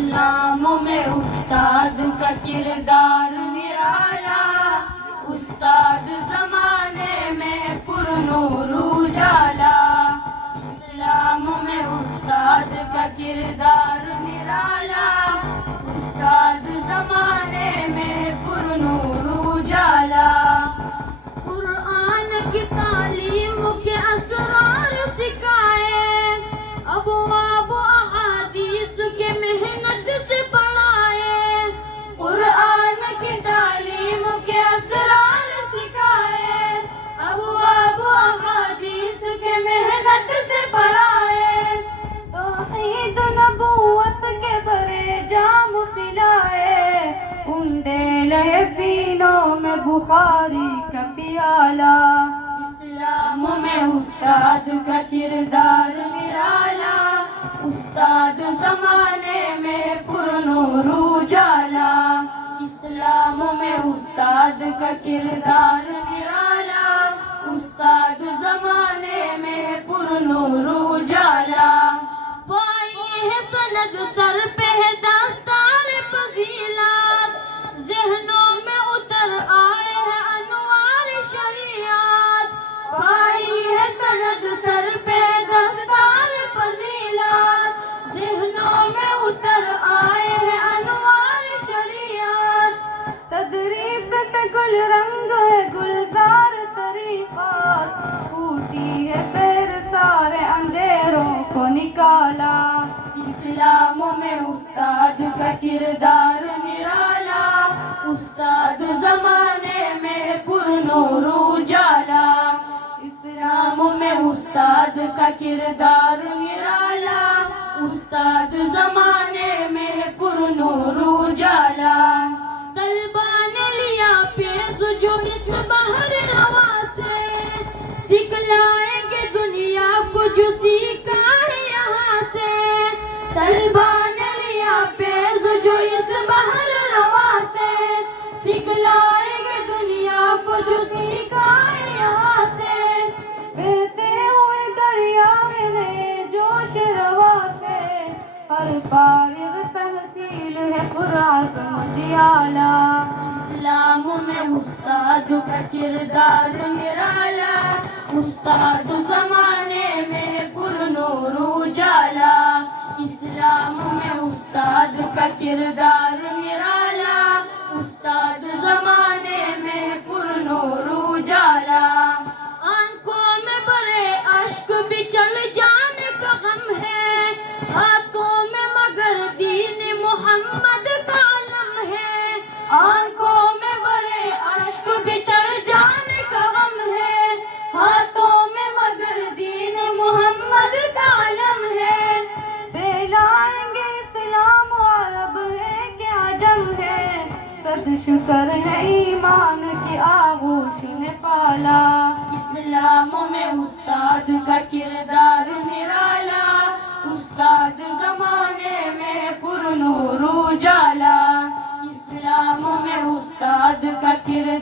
اسلام میں استاد کا کردار نرالا، استاد زمانے میں پر نور اجالا، اسلام میں استاد کا کردار نرالا، استاد زمانے میں پر نور اجالا، قرآن کی تعلیم کے اسرار سکھائے، ابواب احادیث کے محنت سے پڑھائے، قرآن کی تعلیم کے اسرار سکھائے، ابواب احادیث کے محنت سے پڑھائے، توحید نبوت کے بڑے جام پلائے، انڈیلے سینوں میں بخاری کا پیالہ، اسلام میں استاد کا کردار نرالا، استاد زمانے میں پر نور اجالا، اسلام میں استاد کا کردار نرالا، استاد زمانے میں پر نور اجالا، پائی ہے سند سر پہ ہے داستان فضیلت، ذہنوں میں اتر آئے ہیں انوار شریعت، پائی ہے سند سر پہ داستان فضیلت، ذہنوں میں اتر آئے ہیں انوار شریعت، تدریس سے گل رنگ ہے گلزار طریقات، پھوٹی ہے سیر سارے اندھیروں کو نکالا، اسلام میں استاد کا کردار نرالا، استاد زمانے میں پر نور اجالا، اسلام میں استاد کا کردار نرالا، استاد زمانے میں پر نور اجالا، طلبہ نے لیا فیض جو اس بحر روا سے، سکھلائیں گے دنیا کو جو سیکھا ہے یہاں سے، طلبہ نے لیا فیض جو اس بحر روا سے، سکھلائیں گے دنیا کو جو سیکھا ہے یہاں سے، بہتے ہوئے دریا میں جوش روا سے، ہر فارغ تحصیل ہے پرعزم جیالہ، اسلام میں استاد کا کردار نرالا، استاد زمانے میں پر نور اجالا، اسلام میں استاد کا کردار نرالا، استاد زمانے میں پر نور اجالا، آنکھوں میں بڑے اشک بچل جانے کا غم ہے، ہاتھوں میں مگر دین محمد کا علم ہے، آنکھوں میں بڑے اشک بچل جانے کا غم ہے، ہاتھوں میں مگر دین محمد کا علم ہے، پھیلائیں گے اسلام عرب ہے کہ عجم ہے، صد شکر ہے ایمان کی آغوش نے پالا، اسلام میں استاد کا کردار نرالا، استاد زمانے میں پر نور اجالا، اسلام میں استاد کا کردار